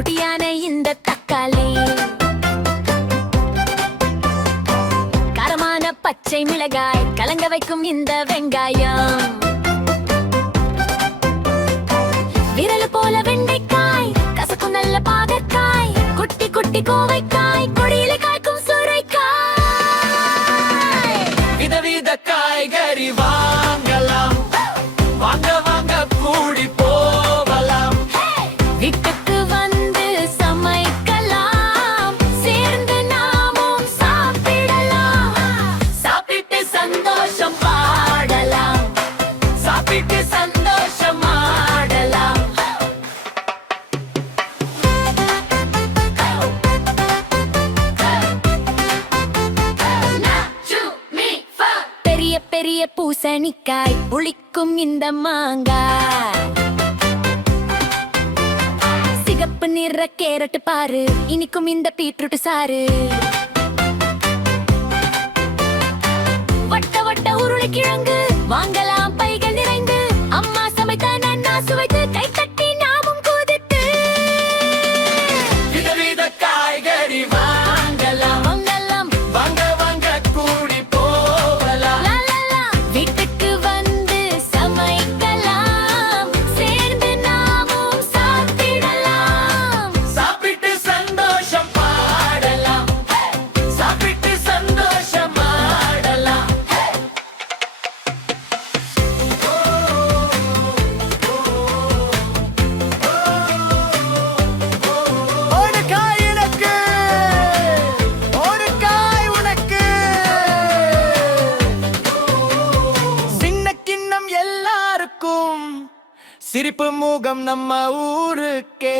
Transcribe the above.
குட்டியான இந்த தக்காளி, காரமான பச்சை மிளகாய், கலங்க வைக்கும் இந்த வெங்காயம், விரல் போல வெண்டைக்காய், கசக்கும் நல்ல பாகற்காய், குட்டி குட்டி கோவைக்காய், கொடியில காய்க்கும் சுரைக்காய். விதவித காய்கறி வாங்கலாம், வாங்க வாங்க கூடி போகலாம். வீட்டுக்கு வந்து சமைக்கலாம், சேர்ந்து நாமும் சாப்பிடலாம். சாப்பிட்டு சந்தோஷம் பாடலாம், சாப்பிட்டு சந்தோஷம் ஆடலாம். பெரிய பெரிய பூசணிக்காய், புளிக்கும் இந்த மாங்காய், சிகப்பு நிற கேரட் பாரு, இனிக்கும் இந்த பீட்ரூட் சாறு, வட்ட வட்ட உருளைக்கிழங்கு வாங்கலாம் பைகள் நிறைந்து. அம்மா சமைத்த நன்னா சுவைத்து கைத்தட்டி நாமும் குதித்து. விதவித காய்கறி வாங்கலாம், வாங்கலாம் வாங்க வாங்க கூடி போகலாம். லா, லா, லா. வீட்டுக்கு வந்து சமைக்கலாம், சேர்ந்து நாமும் சாப்பிடலாம். சாப்பிட்டு சந்தோஷம் பாடலாம், சாப்பிட்டு சந்தோஷம் ஆடலாம். ஒரு காய் எனக்கு, ஒரு காய் உனக்கு. சின்ன கிண்ணம் எல்லாருக்கும், சிரிப்பு முகம் நம்ம ஊருக்கே.